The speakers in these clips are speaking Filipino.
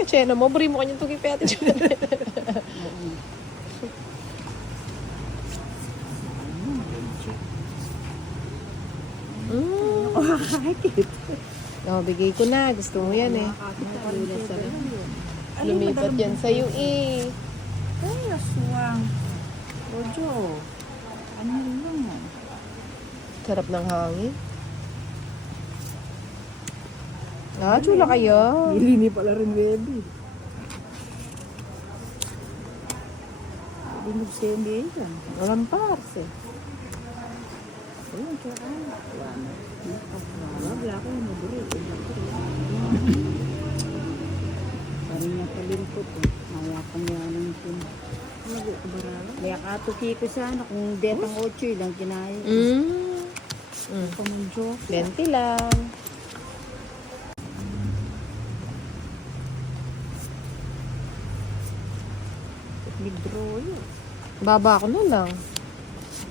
Kachena mo. Buri mo kanyang tugi pa yatin. Bigay ko na. Gusto mo yan eh. Lumipat yan sa'yo eh. Ay, aswang. Rojo. Ano lang? Sarap ng hangin. Chula kayo. Ilini pala rin, baby. Dinig siya hindi yan. Walang parse. Ayun, kaya wala ko yung maburi. Parang niya palimpot eh. Mayapan niya ng pin. Kaya katuki ko sana kung detang 8 lang kinaya. Pamunjo. 20 lang. Nag-draw yun. Baba ko na lang.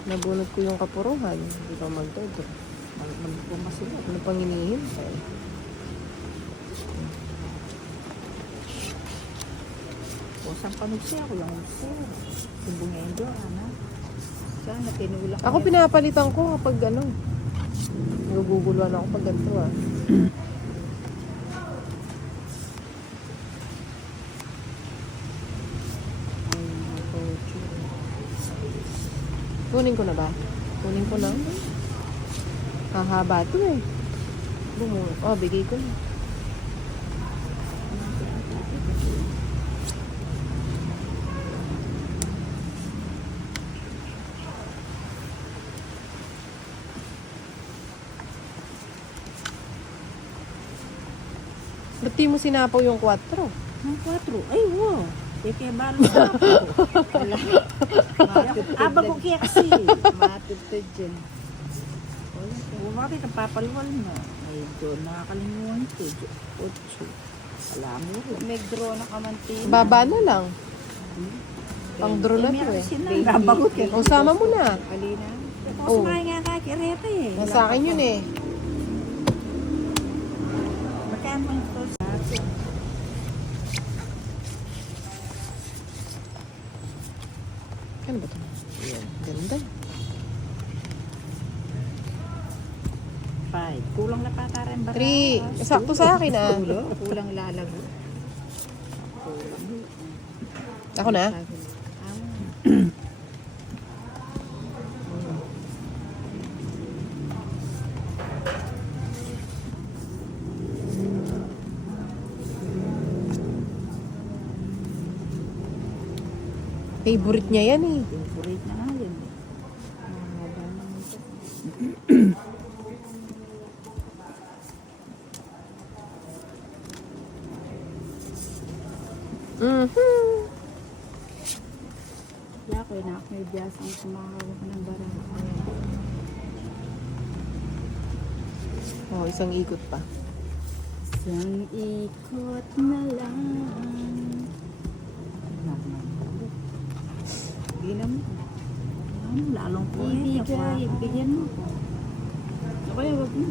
Nabunot ko yung kapuruhan. Hindi ka magdodo. Magpumasila. Ano pang hinihintay? O, saan panog siya? Ako lang siya. Sumbungendo, ano? Sana, tinulak. Ako pinapalitan ko kapag ano. Naguguluhan ako pag ganito ah. Kunin ko na ba? Kunin ko na. Hahaba ito eh. Bigay ko na. Ba't di mo sinapaw yung 4? Ang 4? Ay, wow. Kaya balo na ako. Aba ko kaya kasi. Matutod dyan. Bakit ang papalwal mo? Ay, doon nakakalimuhan ko. 8. Alam mo rin. May draw na kamantin. Baba na lang. Pang draw na to eh. Nabagot ka. O, sama mo na. Alina. Oh. Tapos nga kakireta eh. Nasa akin yun eh. Magkano mo ito sa akin? Ano ba ito? Ayan, ganda. 5. Kulang na pa rin ba? 3. Sakto sa akin ah. Kulang lalago. Ako na? Favorite niya yan eh. Favorite na nga yan. Mahaba naman ito. Kaya ko na ako yung biyas ang sumahawak ng barang. Oh, isang ikot pa. Isang ikot na lang. Bigyan mo. Lalong po. Bigyan mo. Okay, wag mo.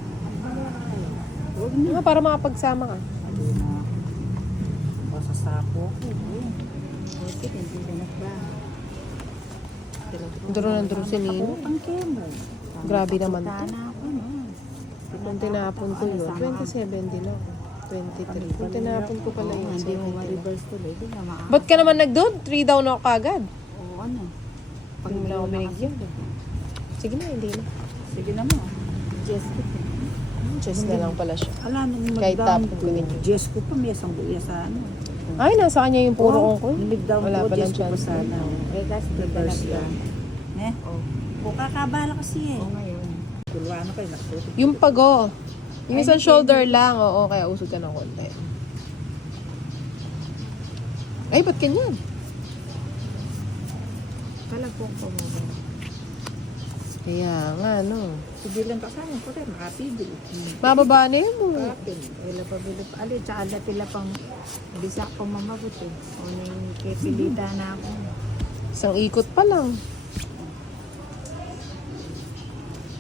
Wag mo. Para makapagsama ka. O sa sapo ko. Okay, hindi ka ba? Duro si Nino. Ang kemo. Grabe naman to. Ako, no? Kung tinapon ko yun, 27 din ako. 23. Kung tinapon ko pala yun, Hindi mo 17. ma-reverse tuloy. Hindi na maa. Ba't ka naman nag-doon? 3 down ako kagad. Oo, ano? Pag mo na ako binigyan. Sige na, hindi na. Sige na mo. Jess ko. Just na lang pala siya. Ala, nung Kahit mag-down tapon ko, ko ganyan. Jess ko pa, may isang buya sa ano. Ay, nasa kanya yung puro ko. Nag-down Wala ko, pa lang Jess ko pa chance. sana. Eh, kasi reverse lang. Eh? O kakabala kasi eh. Oo, ngayon. Tulwano kayo, nakatutok. Yung pago. Yung isang shoulder lang. Oo, kaya usog ka ng konti. Ay, ba't ganyan? Kalagpong pa mo. Kaya nga, no. Sibilan pa sa akin, puti, makapigil. Mababa na yun mo. Kapin, wala pa bilip. Ali, tsaka na pila pang bisa pang mamagot eh. O nang kipilita na ako. Isang ikot pa lang.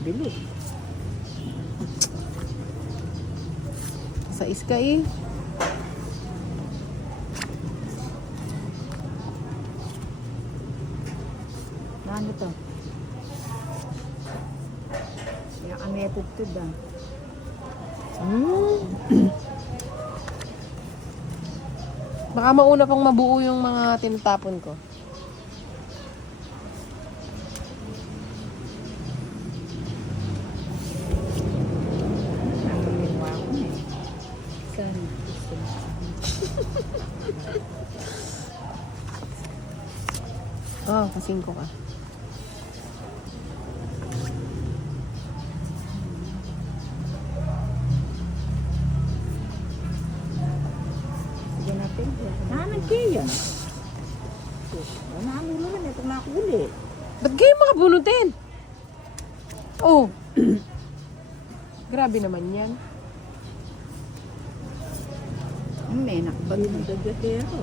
Bilip. Sa iska eh. Ano to? Kaya kami tutod ah. Baka mauna pang mabuo yung mga tinatapon ko. Nanguliwa ako eh. Saan? Oh, kasing ko ka. Sige natin. Naman kayo yan. Naman naman itong nakuli. Ba't kayo makabunutin? Oh. Grabe naman yan. May nakbalo ng dagatero.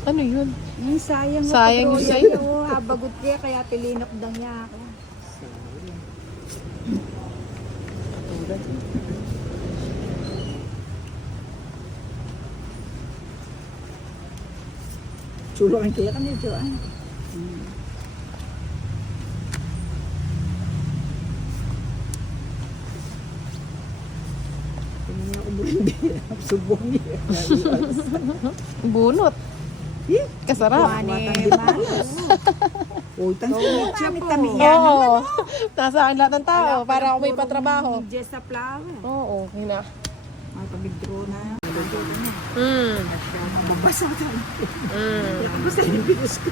Ano yun? Yung sayang mo. Sayang yung sa'yo. Habagot kaya kaya tilinokdang niya ako. Chuloan kaya kami, Joan. Hindi ako bundi. Subong niya. Bunot. Kasarap. Uy, tanong siya po. Oo. Nasa akin lahat ng tao para ako may patrabaho. Just a flower. Oo, okay na. May pabidro na. Mababasa ka. Basta yung bilis ko.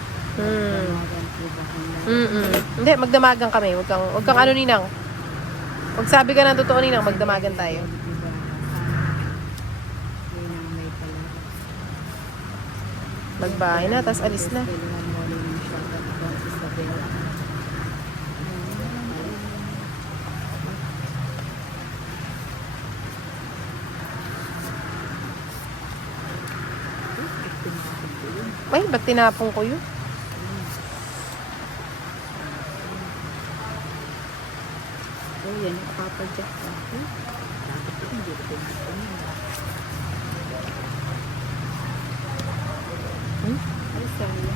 Hindi, magdamagan kami. Huwag kang ano, Ninang. Huwag sabi ka ng totoo, Ninang. Magdamagan tayo. Magbahay na, tas alis na. Ay, ba't tinapong ko yun? Oh, yan yung papadyak ka. Hindi ko Ay, sorry.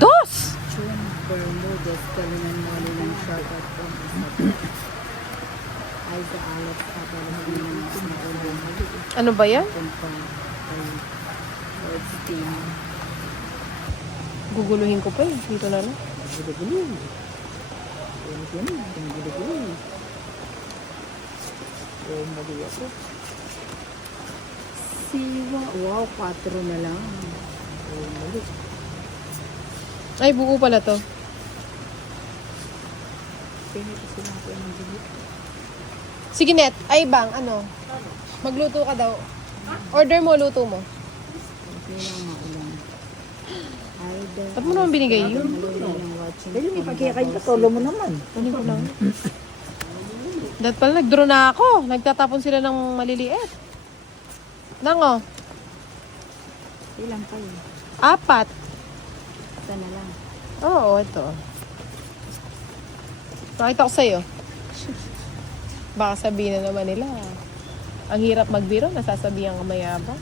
Dos! Chun Bermudez, kalinang mali ng shortcut from Isabel. Ay, sa Alex, kapalahin ng sinaulang Ano ba yan? confirm ay Lord Steam. Guguluhin ko pa eh. Dito na lang. Gulo-gulo. Gulo-gulo. Oh, mali ako. Siwa. Wow, 4 na lang. Oh, mali. Ay, buo pala to. Kaya kasi natin ang gulo. Sige, Net. Ay, Bang, ano? Magluto ka daw. Order mo, luto mo. Okay lang maulan. Ba't mo naman binigay yun? Pwede may pagkakain ka, tolo mo naman. Ano ko lang? Dahil pala, nag-draw na ako. Nagtatapon sila ng maliliit. Nango, Ilan pa yun? 4. Ito na lang. Oo, ito. Nakita ko sa'yo. Baka sabihin na naman nila. Ang hirap magbiro, nasasabihan ka mayabang.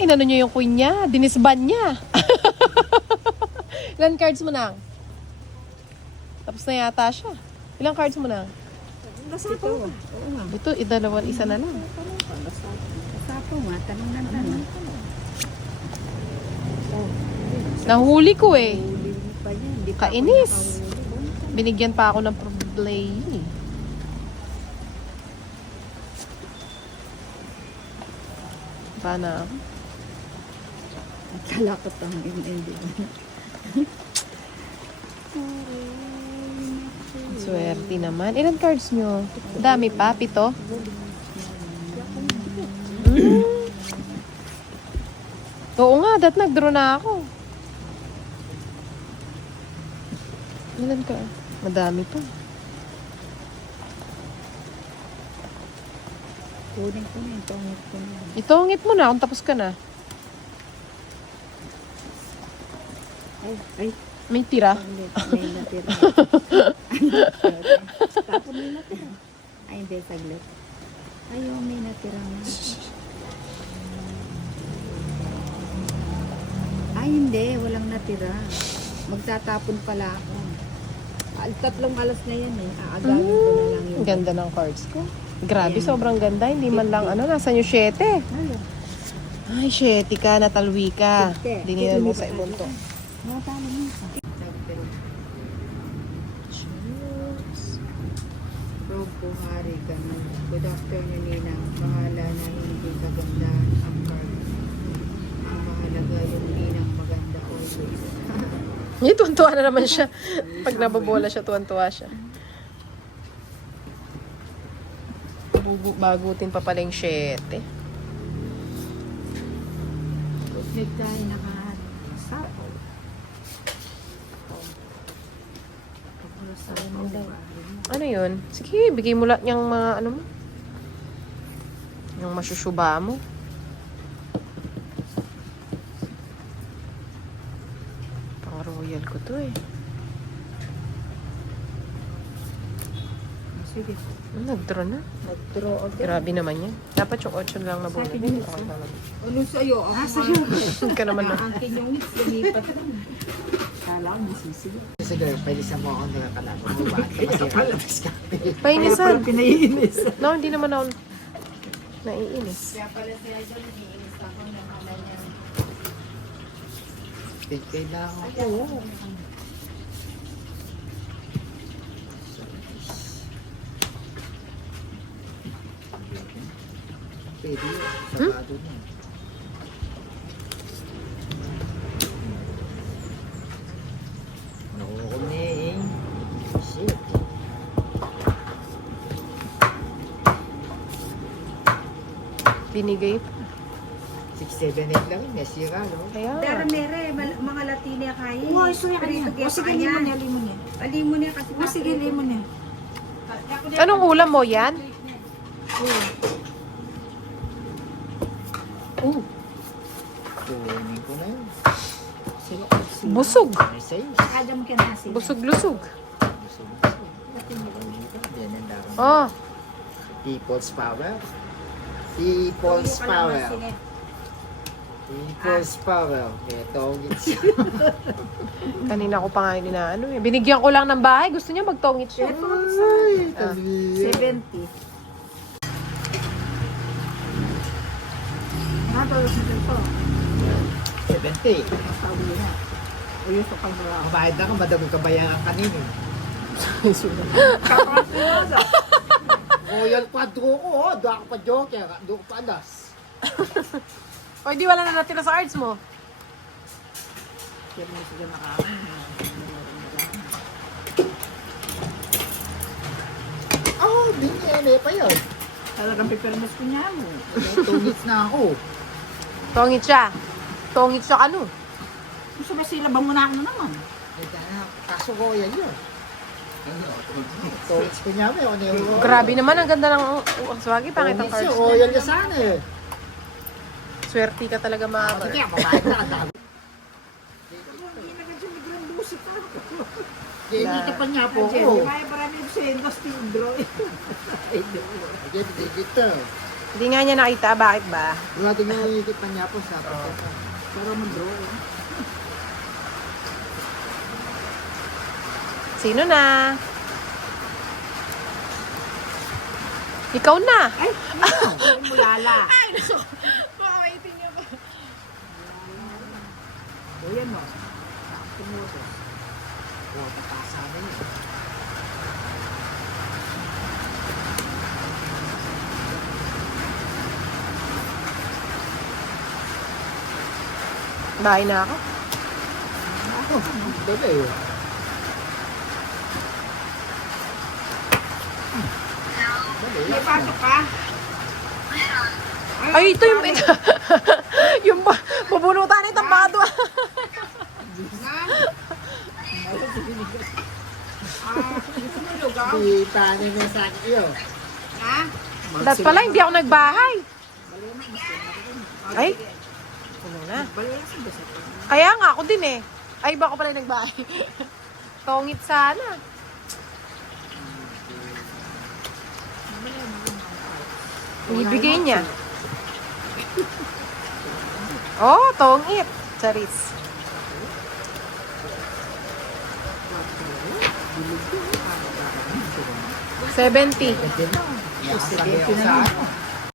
Inano nyo yung queen niya. Dinisban niya. Ilan cards mo na? Tapos na yata siya. Ilang cards mo na? Ito. Oo nga. Ito, isa na lang. Kapo nga, tanong ng tanong. Nahuli ko eh. Huli pa yan. Di pa ako Kainis. nakahuli. Binigyan pa ako ng problema. Paano ako? Kalakot ang hindi. Swerte naman. Ilan cards nyo? Dami pa, 7. Oo nga, nag-draw na ako. Ilan ka? Madami pa. Kunin ko na yung tongit ko na. Itongit mo na kung tapos ka na. Ay, May tira. may natira. Tapos may natira. Ay, hindi, saglit. Ayaw, may natira na. Ay, hindi, walang natira. Magtatapon pala ako. 3 alas na yan eh. Aagayin ko na lang yung... Ganda ng cards ko. Grabe, Ayan. sobrang ganda. Hindi man lang ano, nasan yung 7? Ayun. Ay, 7 ka, natalwi ka. Siyete. Dinilan mo sa ibon to. Matalo mo. Rob Buhari, ganun. Good afternoon, Ninang. Bahala na hindi kaganda ang card. Ang mahalaga yung Ninang maganda always. Hindi, tuwan-tuwa na naman siya. Pag nababola siya, tuwan-tuwa siya. Bagutin pa pala yung 7. Good tayo naka-sapo. Ano yun? Sige, bigay mo lahat niyang mga ano mo. Yung masyusyuba mo. Pang royal ko to eh. Sige. Nag-draw na. Nag-draw agad. Grabe naman yan. Dapat yung 8 lang na bola. Sa akin Okay yun, naman. Ano sa'yo? Sa'yo. Huwag ka naman na. Angkin yung mix, lumipat lang. Kala ko, nasisigaw. Siguro, pwede sa mo akong nakakalaban mo ba? Kasi palabas ka. Painisan. Pinaiinis. No, hindi naman ako naiinis. Kaya pala si Idol, naiinis ako ng ala niya. Kailangan ko. Pwede yun. Sarado na. Nakukunin. Shit. Binigay pa. 6, 7, 8 lang. Nasira, no? Kaya Dara nga. mere, mga Latina kaya. Uy, so yan niya. O sige, limon niya, limon niya. Limon niya kasi. O sige, limon niya. Anong ulam mo yan? Kunin ko na yun. Busog. May size. Adam ka na sila. Busog-lusog. Yan ang darang. Oh, People's power. People's power. People's power. Ito ang kanina ko pa nga yun na ano eh. Binigyan ko lang ng bahay. Gusto niya magtongit siya. Ay, Ah. tabi. 70. Natulog sa ito. 70. Sabi niya. Ayun sa pagbawa. Kabayad na ka, madami ka bayaran kanina. Royal Quadro ko, oh. Doon ako pa joker. Doon ko pa alas. O, di wala na natira sa arts mo. Kaya mo sila nakakain. Oh, binili pa yun. Talagang pipermas ko niya mo. 2 weeks na ako. Tongit siya. Tongit siya ano? Gusto ba sila ba muna ako naman? Kaso royal yun. 2 weeks ko niya may ano yung Grabe naman. Ang ganda ng... Swagi, pangit ang cards. royal ka sana eh. Swerte ka talaga, mama. Sige, kabayad na. Ang dami. Hindi pa niya po Jerry, ko. may marami sa inyo steam draw. Sige, dito. Hindi nga niya nakita. Bakit ba? Wala tingnan yung ikit pa niya po sa Pero mag-draw. Sino na? Ikaw na. Ay, mulala. Ay, naku. Makakaitin niya pa. O yan mo. Tumuto. Wala pa kasama yun. Bahay na ako. Dali eh. May pasok ka? Ay, ito yung... yung bubunutan ni Tambado. Gusto mo lugaw? Di paano yung sa akin yun. Ha? Dahil pala, hindi ako nagbahay. Ay, ano na. Balayasin ba sa ito? Kaya nga, ako din eh. Ay, iba ko pala nagbahay. Tongit sana. Ibigay niya. Oh, tongit. Charis. $70. Sabi ako sa ano.